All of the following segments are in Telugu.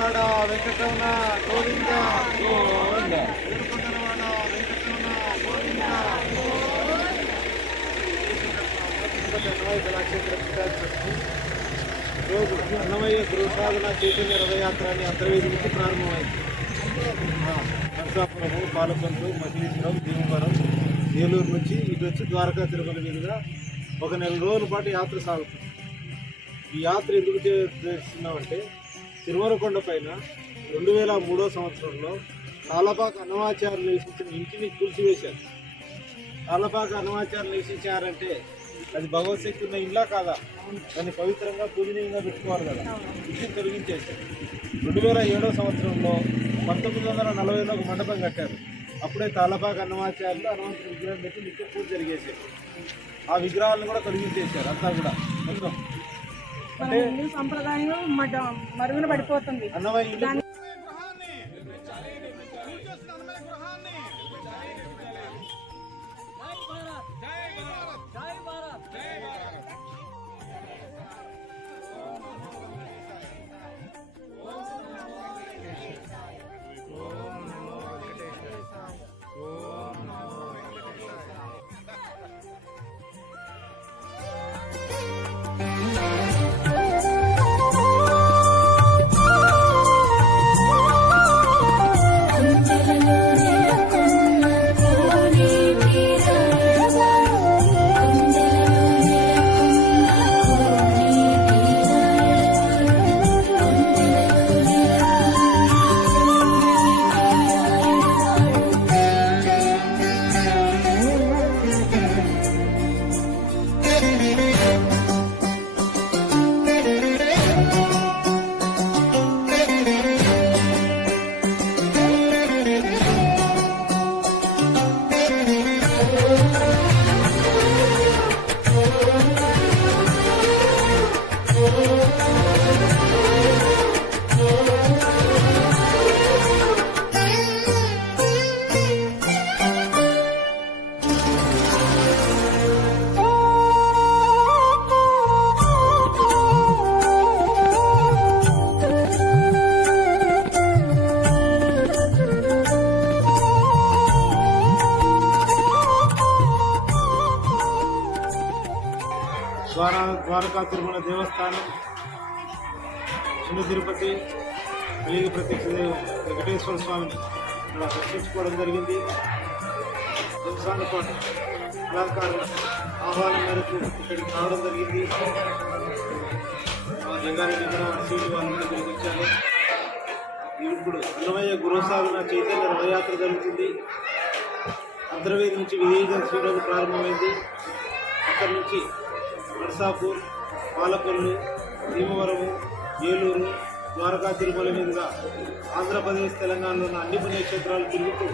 ఏడుకొండలవాడ వెంకటరమణ గోవింద గోవింద. ఏడుకొండలవాడ వెంకటరమణ గోవింద. అన్నమయ్య కళాక్షేత్ర పీఠాధిపతి రోజు అన్నమయ్య గృహసాధన చైతన్య రథయాత్ర అని అంతర్వేది నుంచి ప్రారంభమైంది. నరసాపురము, పాలకొండ, మచిలీశ్వరం, భీమవరం, ఏలూరు నుంచి ఇటు వచ్చి ద్వారకా తిరుమల మీదుగా ఒక 4 రోజుల పాటు యాత్ర సాగుతుంది. ఈ యాత్ర ఎందుకు చేస్తున్నామంటే తిరుమలకొండ పైన 2003 సంవత్సరంలో తాళ్ళపాక అన్నమాచార్యులు నివసించిన ఇంటిని కూల్చివేశారు. తాళ్ళపాక అన్నమాచార్యులు నివసించారంటే అది భగవత్శక్తి ఉన్న ఇల్లా కాదా, దాన్ని పవిత్రంగా పూజనీయంగా పెట్టుకోవాలి కదా. ఇంటిని తొలగించేశారు. 2007 సంవత్సరంలో 1940లో ఒక మండపం కట్టారు. అప్పుడే తాళ్ళపాక అన్నమాచార్యులు హనుమంతుడి విగ్రహం పెట్టి నిత్య పూజ జరిగేశారు. ఆ విగ్రహాలను కూడా తొలగించేశారు. అంతా కూడా మొత్తం అంటే సంప్రదాయం మరుగున పడిపోతుంది. అన్నమయ్య ద్వారకా తిరుమల దేవస్థానం, చిన్న తిరుపతి, వెలిగి ప్రత్యక్ష వెంకటేశ్వర స్వామిని ఇక్కడ దర్శించుకోవడం జరిగింది. దేవస్థానం పాటు కళాకారుల ఆహ్వానం మేరకు ఇక్కడికి రావడం జరిగింది. లింగారెడ్డి కూడా సీటు వాళ్ళు కూడా తిరిగించారు. ఇప్పుడు అన్నమయ్య గృహసాధన చైతన్య రథయాత్ర జరుగుతుంది. అంతర్వేది నుంచి విజయదశమి రోజు ప్రారంభమైంది. అక్కడి నుంచి నరసాపూర్, పాలకొల్లు, భీమవరము, ఏలూరు, ద్వారకా తిరుమల మీదుగా ఆంధ్రప్రదేశ్, తెలంగాణలో ఉన్న అన్ని పుణ్యక్షేత్రాలు తిరుగుతూ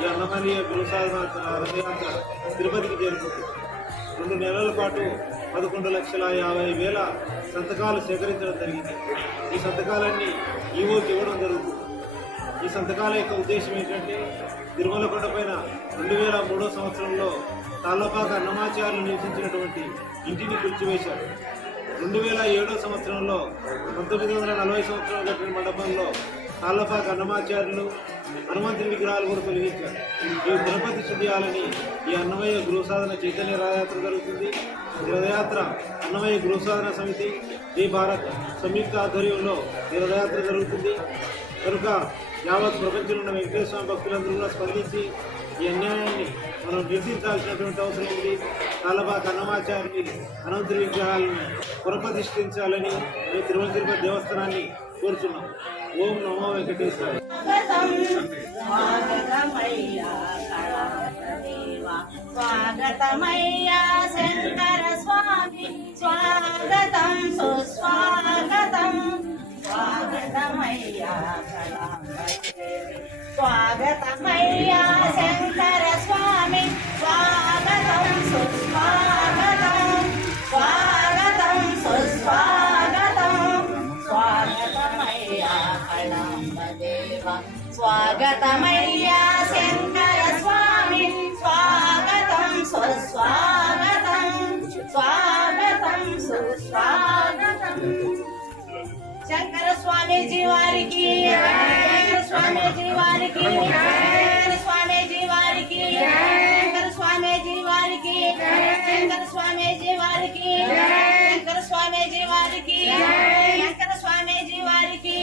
ఈ అన్నమయ్య గృహసాధన రథయాత్ర తిరుపతికి చేరుకుంది. 2 నెలల పాటు 11,50,000 సంతకాలు సేకరించడం జరిగింది. ఈ సంతకాలన్నీ ఈవోకి ఇవ్వడం జరుగుతుంది. ఈ సంతకాల యొక్క ఉద్దేశం ఏంటంటే తిరుమలకొండ పైన 2003 సంవత్సరంలో తాళ్ళపాక అన్నమాచార్యులు నివసించినటువంటి ఇంటిని కూల్చివేశారు. 2007 సంవత్సరంలో 1940 సంవత్సరంలో కట్టిన మండపంలో తాళ్ళపాక అన్నమాచార్యులు హనుమంతుడి విగ్రహాలు కూడా తొలగించారు. ఈ తిరుపతి చేయాలని ఈ అన్నమయ్య గృహసాధన చైతన్య రథయాత్ర జరుగుతుంది. ఈ రథయాత్ర అన్నమయ్య గృహసాధన సమితి, జై భారత్ సంయుక్త ఆధ్వర్యంలో ఈ రథయాత్ర జరుగుతుంది. కనుక యావత్ ప్రపంచంలో ఉన్న వెంకటేశ్వర స్వామి భక్తులందరూ కూడా స్పందించి ఈ అన్యాయాన్ని మనం నిరసించాల్సినటువంటి అవసరం ఉంది. తాళ్ళపాక అన్నమాచార్యుని హనుమంతుడి విగ్రహాలను పునఃప్రతిష్ఠించాలని మేము తిరుమల తిరుపతి దేవస్థానాన్ని కోరుతున్నాం. ఓం నమో వెంకటేశ్వర. స్వాగతమయ్యా శంకర స్వామి, స్వాగతం సుస్వాగతం. స్వాగతమయ్యా స్వాగతమయ్యా శంకర స్వామి, స్వాగతం సుస్వాగతం. స్వాగతం సుస్వాగతం. స్వాగతమయ్యా కళాంబదేవ, స్వాగతమయ్యా శంకర స్వామి, స్వాగతం సుస్వాగతం. స్వాగతం సుస్వాగతం. శంకర స్వామీజీ వారికి స్వామీజీ వారికి శంకర స్వామీజీ వారికి శంకర స్వామీజీ వారికి శంకర స్వామీజీ వారికి శంకర స్వామీజీ వారికి శంకర స్వామీజీ వారికి